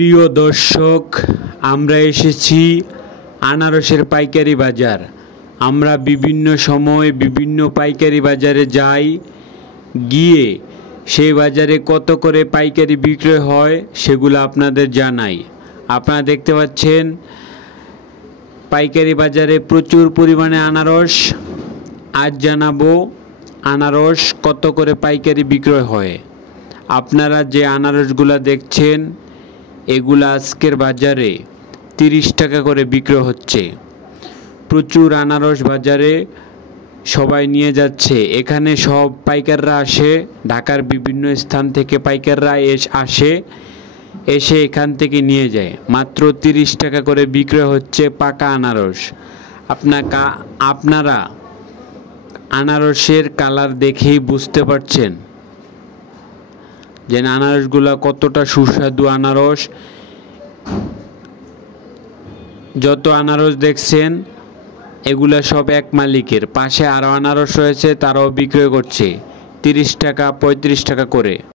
প্রিয় দর্শক, আমরা এসেছি আনারসের পাইকারি বাজার। আমরা বিভিন্ন সময় বিভিন্ন পাইকারি বাজারে যাই, গিয়ে সেই বাজারে কত করে পাইকারি বিক্রয় হয় সেগুলো আপনাদের জানাই। আপনারা দেখতে পাচ্ছেন পাইকারি বাজারে প্রচুর পরিমাণে আনারস। আজ জানাবো আনারস কত করে পাইকারি বিক্রয় হয়। আপনারা যে আনারসগুলো দেখছেন এগুলো আজকের বাজারে 30 টাকা করে বিক্রয় হচ্ছে। প্রচুর আনারস বাজারে সবাই নিয়ে যাচ্ছে। এখানে সব পাইকাররা আসে, ঢাকার বিভিন্ন স্থান থেকে পাইকাররা এসে এখান থেকে নিয়ে যায়। মাত্র 30 টাকা করে বিক্রয় হচ্ছে পাকা আনারস। আপনারা আনারসের কালার দেখেই বুঝতে পারছেন যে আনারসগুলো কতটা সুস্বাদু আনারস। যত আনারস দেখছেন এগুলা সব এক মালিকের। পাশে আরও আনারস রয়েছে, তারাও বিক্রয় করছে 30 টাকা 35 টাকা করে।